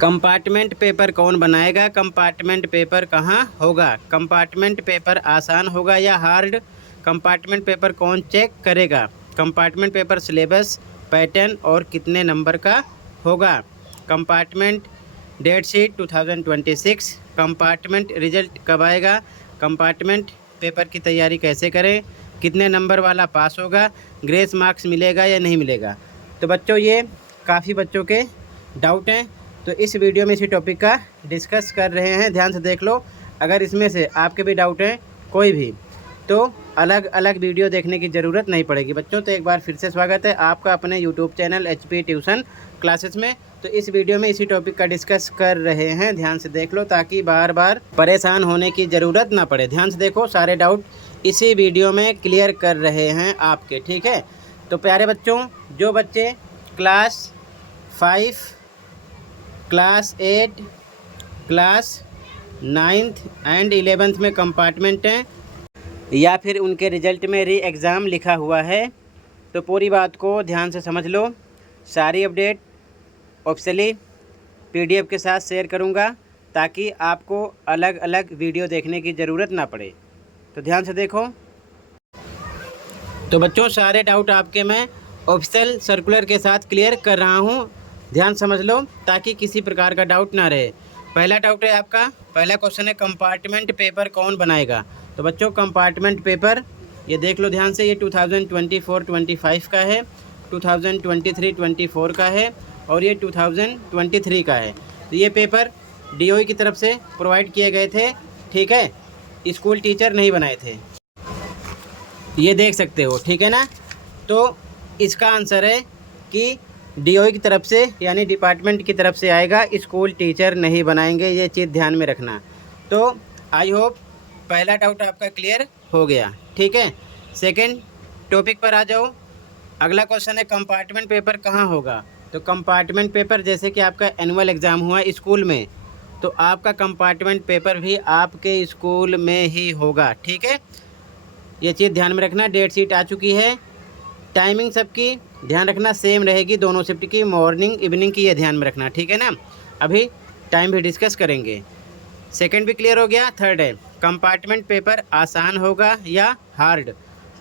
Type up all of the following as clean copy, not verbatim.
Compartment paper कौन बनाएगा, compartment paper कहाँ होगा, कंपार्टमेंट पेपर आसान होगा या हार्ड, कंपार्टमेंट पेपर कौन चेक करेगा, कंपार्टमेंट पेपर सिलेबस, पैटर्न और कितने नंबर का होगा, compartment date sheet 2026, compartment result कब आएगा, कंपार्टमेंट पेपर की तैयारी कैसे करें, कितने नंबर वाला पास होगा, ग्रेस मार्क्स मिलेगा या नहीं मिलेगा। तो बच्चों ये काफ़ी बच्चों के डाउट हैं, तो इस वीडियो में इसी टॉपिक का डिस्कस कर रहे हैं। ध्यान से देख लो। अगर इसमें से आपके भी डाउट हैं कोई भी, तो अलग अलग वीडियो देखने की ज़रूरत नहीं पड़ेगी बच्चों। तो एक बार फिर से स्वागत है आपका अपने YouTube channel HP tuition classes में। तो इस वीडियो में इसी टॉपिक का डिस्कस कर रहे हैं। ध्यान से देख लो ताकि बार बार परेशान होने की ज़रूरत ना पड़े। ध्यान से देखो, सारे डाउट इसी वीडियो में क्लियर कर रहे हैं आपके, ठीक है। तो प्यारे बच्चों, जो बच्चे class 5, class 8, class 9th and 11th में कंपार्टमेंट हैं या फिर उनके रिजल्ट में री एग्ज़ाम लिखा हुआ है, तो पूरी बात को ध्यान से समझ लो। सारी अपडेट ऑफिशियली PDF के साथ शेयर करूंगा ताकि आपको अलग अलग वीडियो देखने की ज़रूरत ना पड़े। तो ध्यान से देखो। तो बच्चों सारे डाउट आपके मैं ऑफिशियल सर्कुलर के साथ क्लियर कर रहा हूं। ध्यान समझ लो ताकि किसी प्रकार का डाउट ना रहे। पहला डाउट है आपका, पहला क्वेश्चन है कंपार्टमेंट पेपर कौन बनाएगा। तो बच्चों कंपार्टमेंट पेपर ये देख लो ध्यान से, ये 2024-25 का है, 2023-24 का है और ये 2023 का है। तो ये पेपर DOE की तरफ से प्रोवाइड किए गए थे, ठीक है। स्कूल टीचर नहीं बनाए थे, ये देख सकते हो, ठीक है ना। तो इसका आंसर है कि DOE की तरफ से यानी डिपार्टमेंट की तरफ से आएगा, स्कूल टीचर नहीं बनाएंगे, ये चीज़ ध्यान में रखना। तो आई होप पहला डाउट आपका क्लियर हो गया, ठीक है। सेकंड टॉपिक पर आ जाओ। अगला क्वेश्चन है कंपार्टमेंट पेपर कहाँ होगा। तो कंपार्टमेंट पेपर जैसे कि आपका एनुअल एग्ज़ाम हुआ स्कूल में, तो आपका कंपार्टमेंट पेपर भी आपके स्कूल में ही होगा, ठीक है। ये चीज़ ध्यान में रखना। डेट शीट आ चुकी है, टाइमिंग सबकी ध्यान रखना सेम रहेगी, दोनों शिफ्ट की, मॉर्निंग इवनिंग की, ये ध्यान में रखना, ठीक है ना। अभी टाइम भी डिस्कस करेंगे। सेकंड भी क्लियर हो गया। थर्ड है कंपार्टमेंट पेपर आसान होगा या हार्ड।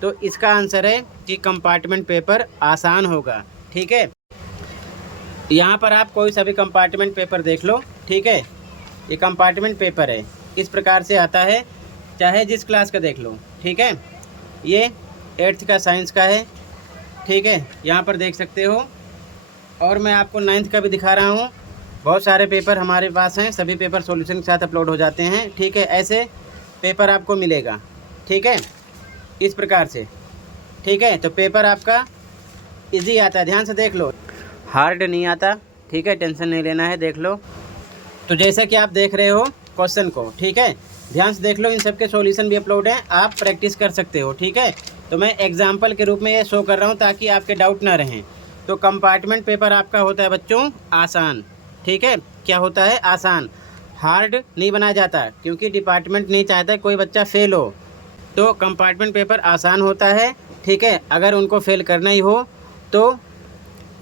तो इसका आंसर है कि कंपार्टमेंट पेपर आसान होगा, ठीक है। यहाँ पर आप कोई सा भी कंपार्टमेंट पेपर देख लो, ठीक है। ये कंपार्टमेंट पेपर है, इस प्रकार से आता है, चाहे जिस क्लास का देख लो, ठीक है। ये 8th का साइंस का है, ठीक है, यहाँ पर देख सकते हो। और मैं आपको 9th का भी दिखा रहा हूँ। बहुत सारे पेपर हमारे पास हैं, सभी पेपर सॉल्यूशन के साथ अपलोड हो जाते हैं, ठीक है। ऐसे पेपर आपको मिलेगा, ठीक है, इस प्रकार से, ठीक है। तो पेपर आपका इजी आता है, ध्यान से देख लो, हार्ड नहीं आता, ठीक है। टेंशन नहीं लेना है, देख लो। तो जैसा कि आप देख रहे हो क्वेश्चन को, ठीक है, ध्यान से देख लो। इन सब के सॉल्यूशन भी अपलोड हैं, आप प्रैक्टिस कर सकते हो, ठीक है। तो मैं एग्जाम्पल के रूप में ये शो कर रहा हूँ ताकि आपके डाउट ना रहें। तो कंपार्टमेंट पेपर आपका होता है बच्चों आसान, ठीक है। क्या होता है? आसान। हार्ड नहीं बनाया जाता क्योंकि डिपार्टमेंट नहीं चाहता कोई बच्चा फेल हो। तो कंपार्टमेंट पेपर आसान होता है, ठीक है। अगर उनको फेल करना ही हो तो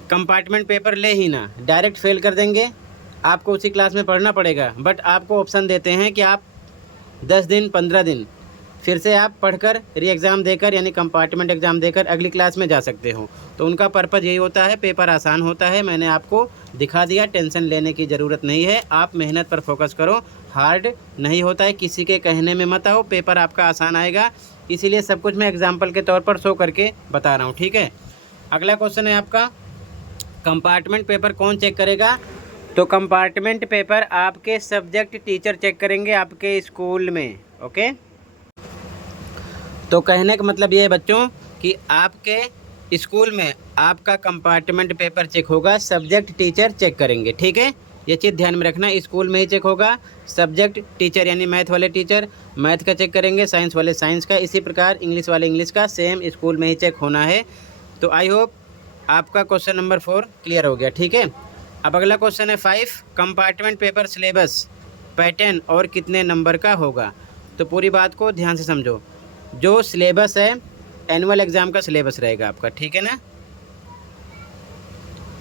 कंपार्टमेंट पेपर ले ही ना, डायरेक्ट फेल कर देंगे, आपको उसी क्लास में पढ़ना पड़ेगा। बट आपको ऑप्शन देते हैं कि आप 10 दिन 15 दिन फिर से आप पढ़कर री एग्ज़ाम देकर यानी कंपार्टमेंट एग्ज़ाम देकर अगली क्लास में जा सकते हो। तो उनका पर्पज़ यही होता है, पेपर आसान होता है। मैंने आपको दिखा दिया, टेंशन लेने की ज़रूरत नहीं है, आप मेहनत पर फोकस करो। हार्ड नहीं होता है, किसी के कहने में मत आओ, पेपर आपका आसान आएगा। इसीलिए सब कुछ मैं एग्जाम्पल के तौर पर शो करके बता रहा हूँ, ठीक है। अगला क्वेश्चन है आपका, कंपार्टमेंट पेपर कौन चेक करेगा। तो कंपार्टमेंट पेपर आपके सब्जेक्ट टीचर चेक करेंगे आपके स्कूल में, ओके। तो कहने का मतलब ये है बच्चों कि आपके स्कूल में आपका कंपार्टमेंट पेपर चेक होगा, सब्जेक्ट टीचर चेक करेंगे, ठीक है। ये चीज़ ध्यान में रखना, स्कूल में ही चेक होगा। सब्जेक्ट टीचर यानी मैथ वाले टीचर मैथ का चेक करेंगे, साइंस वाले साइंस का, इसी प्रकार इंग्लिश वाले इंग्लिश का, सेम स्कूल में ही चेक होना है। तो आई होप आपका क्वेश्चन नंबर 4 क्लियर हो गया, ठीक है। अब अगला क्वेश्चन है 5, कंपार्टमेंट पेपर सिलेबस, पैटर्न और कितने नंबर का होगा। तो पूरी बात को ध्यान से समझो। जो सिलेबस है एनुअल एग्ज़ाम का सिलेबस रहेगा आपका, ठीक है ना।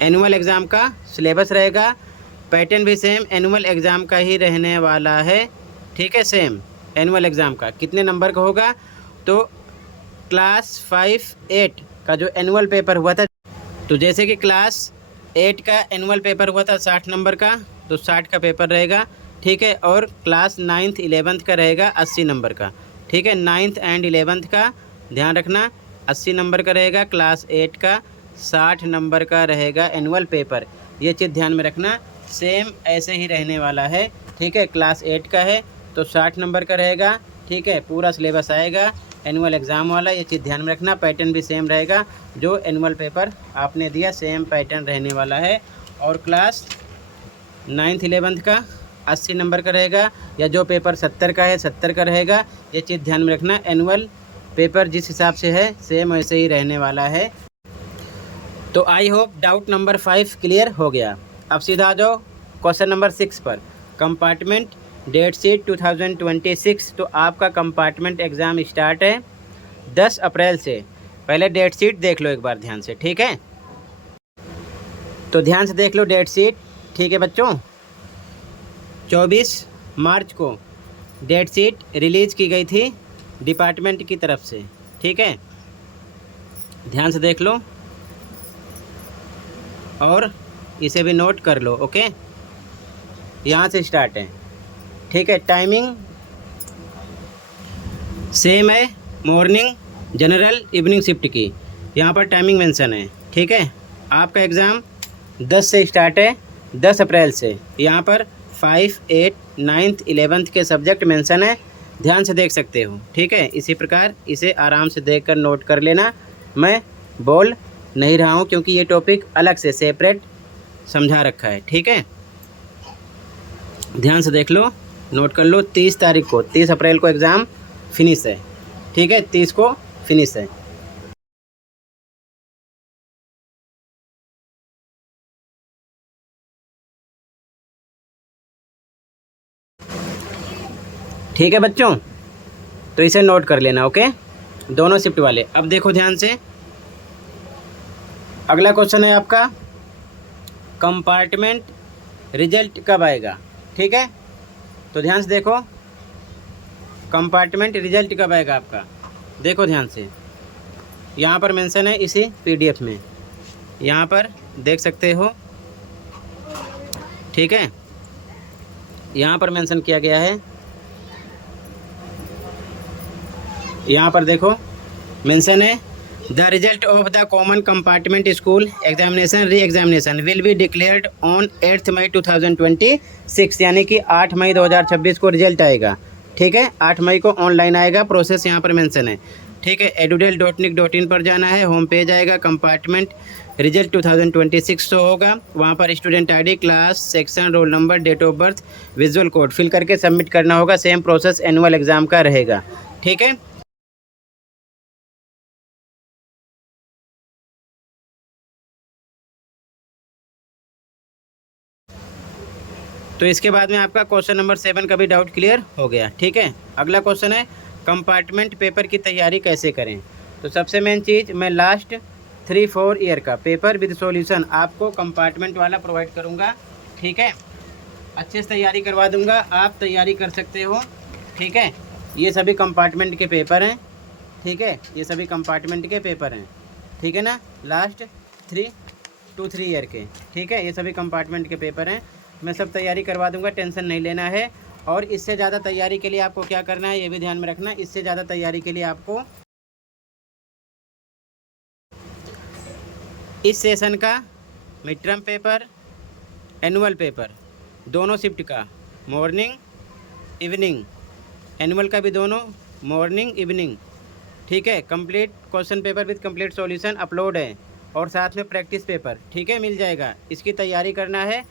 एनुअल एग्ज़ाम का सिलेबस रहेगा पैटर्न भी सेम एनुअल एग्ज़ाम का ही रहने वाला है, ठीक है। सेम एनुअल एग्ज़ाम का कितने नंबर का होगा, तो क्लास 5-8 का जो एनुअल पेपर हुआ था, तो जैसे कि क्लास 8 का एनुअल पेपर हुआ था 60 नंबर का, तो 60 का पेपर रहेगा, ठीक है। और क्लास 9th 11th का रहेगा 80 नंबर का, ठीक है। 9th एंड 11th का ध्यान रखना 80 नंबर का रहेगा, क्लास 8 का 60 नंबर का रहेगा एनुअल पेपर। ये चीज़ ध्यान में रखना, सेम ऐसे ही रहने वाला है, ठीक है। क्लास 8 का है तो 60 नंबर का रहेगा, ठीक है। पूरा सिलेबस आएगा एनुअल एग्ज़ाम वाला, ये चीज़ ध्यान में रखना। पैटर्न भी सेम रहेगा, जो एनुअल पेपर आपने दिया सेम पैटर्न रहने वाला है। और क्लास 9th 11th का 80 नंबर का रहेगा, या जो पेपर 70 का है 70 का रहेगा। ये चीज़ ध्यान में रखना, एनुअल पेपर जिस हिसाब से है सेम वैसे ही रहने वाला है। तो I hope doubt number 5 clear हो गया। अब सीधा आ जाओ क्वेश्चन नंबर 6 पर। Compartment date sheet 2026। तो आपका कंपार्टमेंट एग्ज़ाम स्टार्ट है 10 अप्रैल से। पहले डेट शीट देख लो एक बार ध्यान से, ठीक है। तो ध्यान से देख लो डेट शीट, ठीक है बच्चों। 24 मार्च को डेट शीट रिलीज़ की गई थी डिपार्टमेंट की तरफ से, ठीक है। ध्यान से देख लो और इसे भी नोट कर लो, ओके। यहाँ से स्टार्ट है, ठीक है। टाइमिंग सेम है, मॉर्निंग, जनरल, इवनिंग शिफ्ट की यहाँ पर टाइमिंग मेंशन है, ठीक है। आपका एग्ज़ाम 10 से स्टार्ट है, 10 अप्रैल से। यहाँ पर 5, 8, 9th 11th के सब्जेक्ट मेंशन है, ध्यान से देख सकते हो, ठीक है। इसी प्रकार इसे आराम से देखकर नोट कर लेना। मैं बोल नहीं रहा हूँ क्योंकि ये टॉपिक अलग से सेपरेट समझा रखा है, ठीक है। ध्यान से देख लो, नोट कर लो। 30 तारीख को, 30 अप्रैल को एग्ज़ाम फिनिश है, ठीक है। 30 को फिनिश है। ठीक है बच्चों, तो इसे नोट कर लेना, ओके। दोनों शिफ्ट वाले। अब देखो ध्यान से, अगला क्वेश्चन है आपका कंपार्टमेंट रिजल्ट कब आएगा, ठीक है। तो ध्यान से देखो, कंपार्टमेंट रिजल्ट कब आएगा आपका, देखो ध्यान से। यहाँ पर मेंशन है इसी PDF में, यहाँ पर देख सकते हो, ठीक है। यहाँ पर मेंशन किया गया है, यहाँ पर देखो मेंशन है the result of the common compartment school examination re examination will be declared on 8 मई 2026। यानी कि 8 मई 2026 को रिजल्ट आएगा, ठीक है। 8 मई को ऑनलाइन आएगा। प्रोसेस यहाँ पर मेंशन है, ठीक है। edudel.nic.in पर जाना है, होम पेज आएगा, कंपार्टमेंट रिजल्ट 2026 शो होगा। वहाँ पर student ID, class, section, roll number, date of birth, visual code fill करके सबमिट करना होगा। सेम प्रोसेस एनुअल एग्ज़ाम का रहेगा, ठीक है। तो इसके बाद में आपका क्वेश्चन नंबर 7 का भी डाउट क्लियर हो गया, ठीक है। अगला क्वेश्चन है कंपार्टमेंट पेपर की तैयारी कैसे करें। तो सबसे मेन चीज़, मैं लास्ट 3-4 ईयर का पेपर विद सॉल्यूशन आपको कंपार्टमेंट वाला प्रोवाइड करूंगा, ठीक है। अच्छे से तैयारी करवा दूंगा, आप तैयारी कर सकते हो, ठीक है। ये सभी कंपार्टमेंट के पेपर हैं, ठीक है। ये सभी कंपार्टमेंट के पेपर हैं, ठीक है ना, लास्ट 3 ईयर के, ठीक है। ये सभी कंपार्टमेंट के पेपर हैं, मैं सब तैयारी करवा दूंगा, टेंशन नहीं लेना है। और इससे ज़्यादा तैयारी के लिए आपको क्या करना है ये भी ध्यान में रखना। इससे ज़्यादा तैयारी के लिए आपको इस सेशन का mid term paper, annual paper दोनों शिफ्ट का मॉर्निंग इवनिंग, एनुअल का भी दोनों मॉर्निंग इवनिंग, ठीक है। Complete question paper with complete solution upload है, और साथ में प्रैक्टिस पेपर, ठीक है, मिल जाएगा। इसकी तैयारी करना है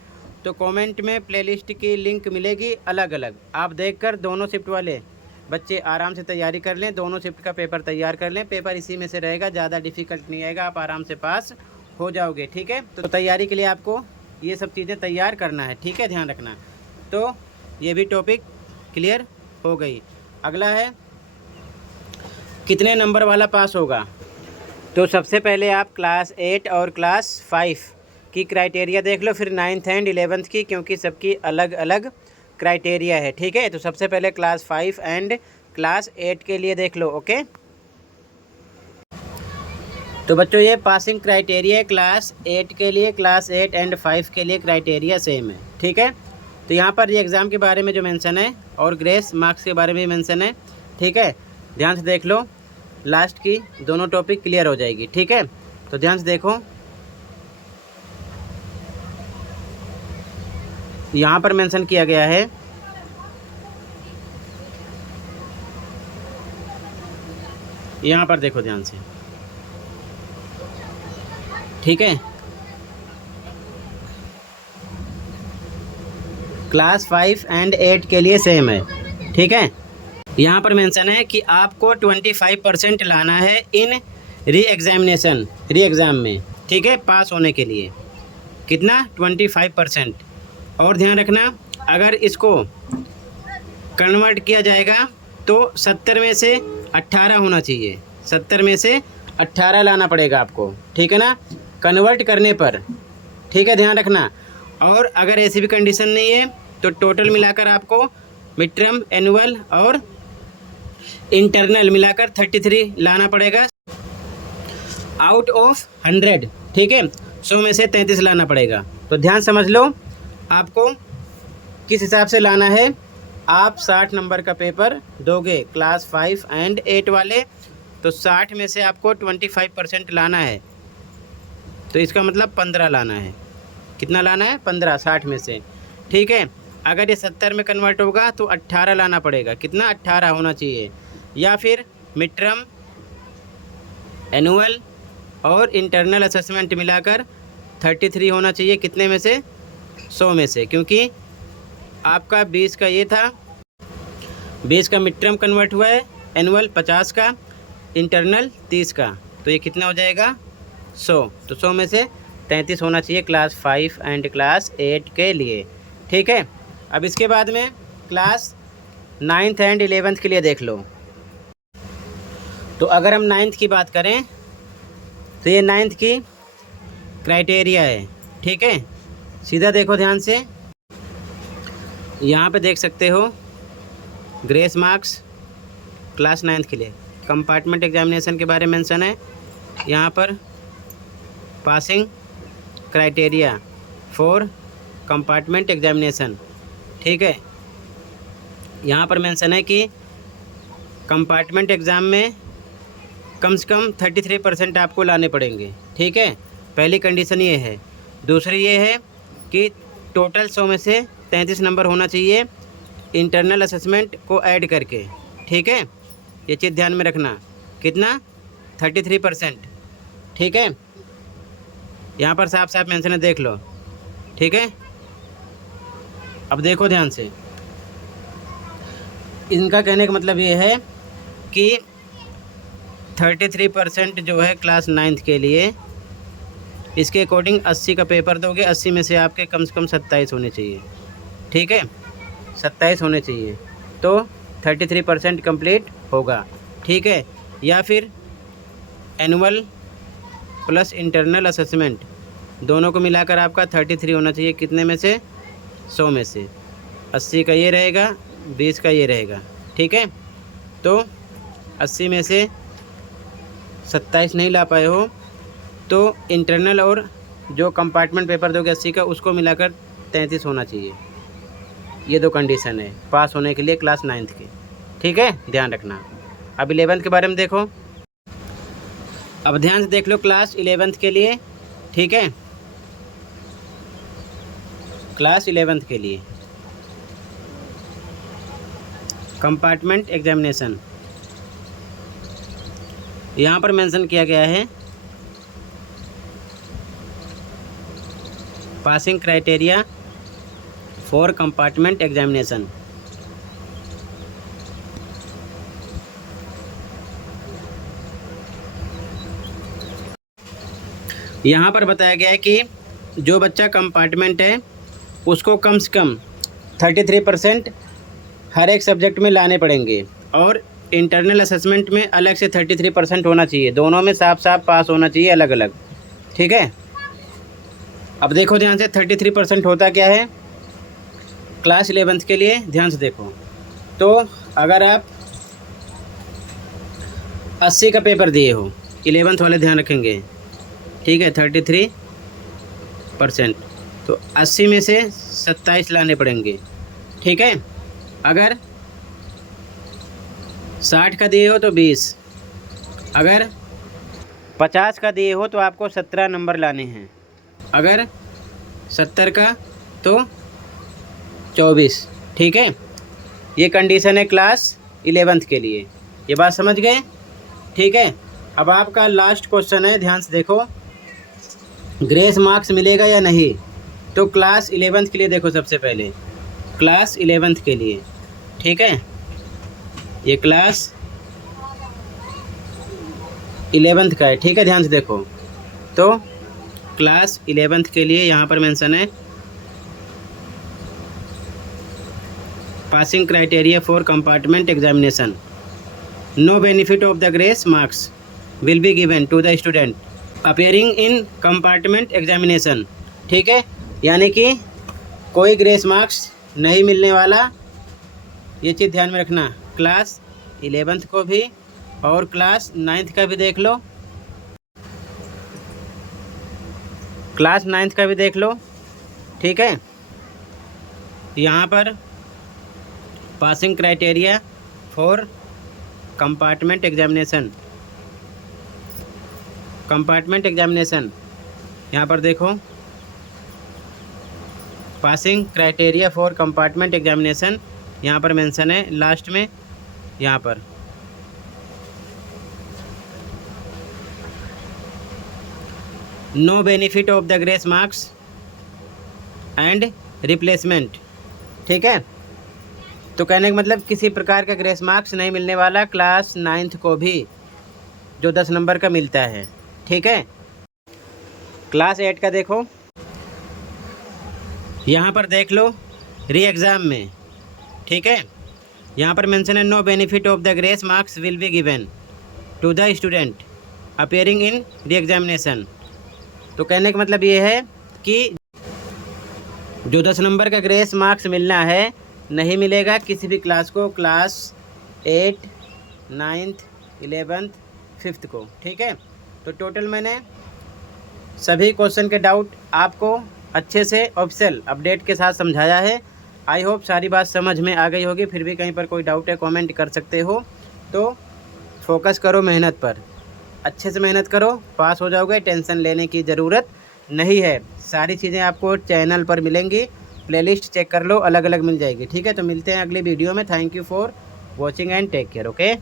तो कमेंट में प्लेलिस्ट की लिंक मिलेगी अलग अलग, आप देखकर दोनों शिफ्ट वाले बच्चे आराम से तैयारी कर लें, दोनों शिफ्ट का पेपर तैयार कर लें। पेपर इसी में से रहेगा, ज़्यादा डिफ़िकल्ट नहीं आएगा, आप आराम से पास हो जाओगे, ठीक है। तो तैयारी के लिए आपको ये सब चीज़ें तैयार करना है, ठीक है, ध्यान रखना। तो ये भी टॉपिक क्लियर हो गई। अगला है कितने नंबर वाला पास होगा। तो सबसे पहले आप क्लास 8 और क्लास 5 की क्राइटेरिया देख लो, फिर 9th एंड 11th की, क्योंकि सबकी अलग अलग क्राइटेरिया है। ठीक है, तो सबसे पहले क्लास 5 एंड क्लास 8 के लिए देख लो। ओके, तो बच्चों ये पासिंग क्राइटेरिया है क्लास 8 के लिए, क्लास 8 एंड 5 के लिए क्राइटेरिया सेम है। ठीक है, तो यहाँ पर ये एग्ज़ाम के बारे में जो मेंशन है और ग्रेस मार्क्स के बारे में मेंशन है। ठीक है, ध्यान से देख लो, लास्ट की दोनों टॉपिक क्लियर हो जाएगी। ठीक है, तो ध्यान से देखो, यहाँ पर मेंशन किया गया है यहाँ पर देखो ध्यान से। ठीक है, क्लास 5 एंड 8 के लिए सेम है। ठीक है, यहाँ पर मेंशन है कि आपको 25% लाना है इन री एग्ज़ाम में। ठीक है, पास होने के लिए कितना 25%। और ध्यान रखना, अगर इसको कन्वर्ट किया जाएगा तो 70 में से 18 होना चाहिए, 70 में से 18 लाना पड़ेगा आपको। ठीक है ना, कन्वर्ट करने पर। ठीक है, ध्यान रखना। और अगर ऐसी भी कंडीशन नहीं है तो टोटल मिलाकर आपको मिड टर्म, एनुअल और इंटरनल मिलाकर 33 लाना पड़ेगा आउट ऑफ 100। ठीक है, 100 में से 33 लाना पड़ेगा। तो ध्यान समझ लो आपको किस हिसाब से लाना है। आप 60 नंबर का पेपर दोगे क्लास 5 एंड 8 वाले, तो 60 में से आपको 25% लाना है, तो इसका मतलब 15 लाना है। कितना लाना है? 15, 60 में से। ठीक है, अगर ये 70 में कन्वर्ट होगा तो 18 लाना पड़ेगा। कितना? 18 होना चाहिए। या फिर मिड टर्म, एनुअल और इंटरनल असेसमेंट मिलाकर 33 होना चाहिए। कितने में से? 100 में से, क्योंकि आपका 20 का ये था, 20 का मिड टर्म कन्वर्ट हुआ है, एनुअल 50 का, इंटरनल 30 का, तो ये कितना हो जाएगा? 100। तो 100 में से 33 होना चाहिए क्लास 5 एंड क्लास 8 के लिए। ठीक है, अब इसके बाद में क्लास 9th एंड 11th के लिए देख लो। तो अगर हम 9th की बात करें तो ये 9th की क्राइटेरिया है। ठीक है, सीधा देखो ध्यान से, यहाँ पे देख सकते हो ग्रेस मार्क्स क्लास 9th के लिए। कंपार्टमेंट एग्जामिनेशन के बारे में मेंशन है यहाँ पर। Passing criteria for compartment examination. ठीक है, यहाँ पर मेंशन है कि कंपार्टमेंट एग्ज़ाम में कम से कम 33% आपको लाने पड़ेंगे। ठीक है, पहली कंडीशन ये है। दूसरी ये है कि टोटल 100 में से 33 नंबर होना चाहिए इंटरनल असेसमेंट को ऐड करके। ठीक है, ये चीज़ ध्यान में रखना। कितना? 33%। ठीक है, यहाँ पर साफ साफ मेंशन है, देख लो। ठीक है, अब देखो ध्यान से, इनका कहने का मतलब ये है कि 33% जो है क्लास 9th के लिए, इसके अकॉर्डिंग 80 का पेपर दोगे, 80 में से आपके कम से कम 27 होने चाहिए। ठीक है, 27 होने चाहिए, तो 33% कंप्लीट होगा। ठीक है, या फिर एनुअल प्लस इंटरनल असेसमेंट दोनों को मिलाकर आपका 33 होना चाहिए। कितने में से? 100 में से। 80 का ये रहेगा, 20 का ये रहेगा। ठीक है, तो 80 में से 27 नहीं ला पाए हो तो इंटरनल और जो कंपार्टमेंट पेपर दोगे 80 का, उसको मिलाकर 33 होना चाहिए। ये दो कंडीशन है पास होने के लिए क्लास 9th के। ठीक है, ध्यान रखना। अब 11th के बारे में देखो। अब ध्यान से देख लो क्लास 11th के लिए। ठीक है, क्लास 11th के लिए कंपार्टमेंट एग्जामिनेशन यहाँ पर मेंशन किया गया है। Passing criteria for compartment examination. यहाँ पर बताया गया है कि जो बच्चा कंपार्टमेंट है उसको कम से कम 33% हर एक सब्जेक्ट में लाने पड़ेंगे, और इंटरनल असेसमेंट में अलग से 33% होना चाहिए। दोनों में साफ साफ पास होना चाहिए अलग अलग। ठीक है, अब देखो ध्यान से, 33% होता क्या है क्लास 11th के लिए, ध्यान से देखो। तो अगर आप 80 का पेपर दिए हो, 11th वाले ध्यान रखेंगे, ठीक है, 33%, तो 80 में से 27 लाने पड़ेंगे, ठीक है। अगर 60 का दिए हो तो 20, अगर 50 का दिए हो तो आपको 17 नंबर लाने हैं, अगर 70 का तो 24, ठीक है। ये कंडीशन है क्लास 11th के लिए, ये बात समझ गए, ठीक है। अब आपका लास्ट क्वेश्चन है, ध्यान से देखो, ग्रेस मार्क्स मिलेगा या नहीं। तो क्लास 11th के लिए देखो, सबसे पहले क्लास 11th के लिए, ठीक है, ये क्लास 11th का है, ठीक है, ध्यान से देखो। तो क्लास 11th के लिए यहाँ पर मेंशन है, passing criteria for compartment examination, no benefit of the grace marks will be given to the student appearing in compartment examination, ठीक है, यानी कि कोई ग्रेस मार्क्स नहीं मिलने वाला, ये चीज़ ध्यान में रखना। क्लास 11th को भी और क्लास 9th का भी देख लो, क्लास 9th का भी देख लो, ठीक है। यहाँ पर passing criteria for compartment examination, compartment examination, यहाँ पर देखो, passing criteria for compartment examination यहाँ पर मेंशन है लास्ट में, यहाँ पर no benefit of the grace marks and replacement, ठीक है। तो कहने का मतलब किसी प्रकार का ग्रेस मार्क्स नहीं मिलने वाला क्लास 9th को भी, जो 10 नंबर का मिलता है, ठीक है। क्लास 8 का देखो, यहाँ पर देख लो री एग्ज़ाम में, ठीक है, यहाँ पर मेंशन है no benefit of the grace marks will be given to the student appearing in re examination. तो कहने का मतलब ये है कि जो 10 नंबर का ग्रेस मार्क्स मिलना है नहीं मिलेगा किसी भी क्लास को, क्लास 8, 9th, 11th, 5th को, ठीक है। तो टोटल मैंने सभी क्वेश्चन के डाउट आपको अच्छे से ऑफिशियल अपडेट के साथ समझाया है। आई होप सारी बात समझ में आ गई होगी। फिर भी कहीं पर कोई डाउट है कमेंट कर सकते हो। तो फोकस करो मेहनत पर, अच्छे से मेहनत करो, पास हो जाओगे, टेंशन लेने की ज़रूरत नहीं है। सारी चीज़ें आपको चैनल पर मिलेंगी, प्लेलिस्ट चेक कर लो, अलग अलग मिल जाएगी, ठीक है। तो मिलते हैं अगली वीडियो में। Thank you for watching and take care, okay.